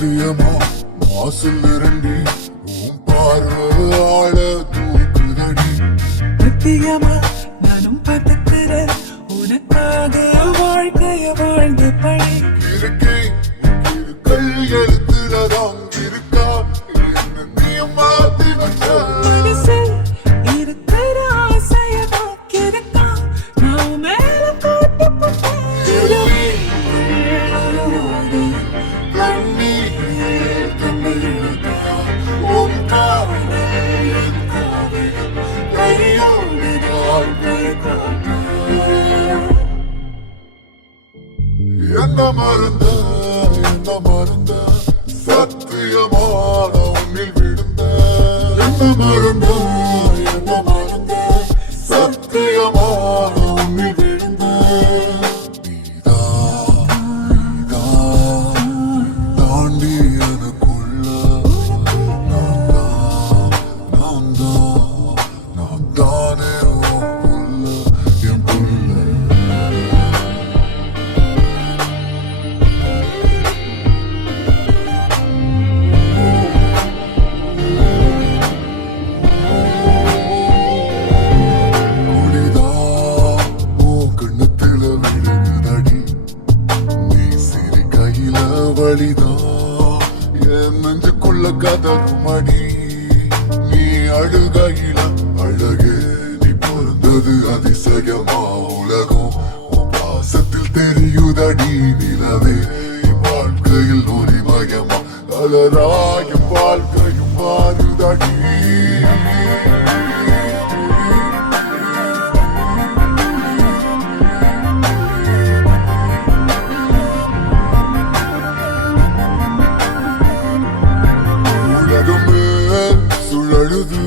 சத்தியமா மாசல் இரண்டி உன் பார்வையாள தூக்குதடி சத்தியமா நானும் பார்த்துக்கிறேன் உனக்காக வாழ்க்கைய வாழ்ந்து பழி இருக்கை இருக்கல் எழுத்துலதான் இருக்கா என்ன நீயும் மாத்தி வச்ச மனசில் இருக்கிற ஆசைய நோக்கிருக்கா நான் மேல காட்டு போட்டேன் கண்ணீர் கண்ணீர் உன் காவல் என் காவல் கையோடு நான் கை கோர்த்தேன். என்ன மறந்த சத்தியமான உன்னில் விழுந்த என்ன மறந்த சத்தியமான உன்னில் விழுந்த தாண்டி எனக்குள்ள நான் தானே உன் புள்ள என் புள்ள வழிதான் என் நெஞ்சுக்குள்ள கதறுமடி நீ அழுகையில அழகே நீ பிறந்தது அதிசயமா உலகம் உன் பாசத்தில் தெரியுதடி நிலவே வாழ்க்கையில் ஒளிமயமா அலராயும் வாழ்க்கையும் மாறுதடி சுழலுது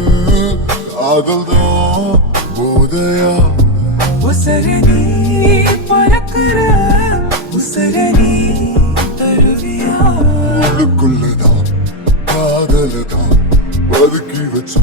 காதல்தான் போதையா உசரணி பறக்கிற உசரணி தருவியா உள்ளுக்குள்ளதான் காதலதான் பதுக்கி வச்ச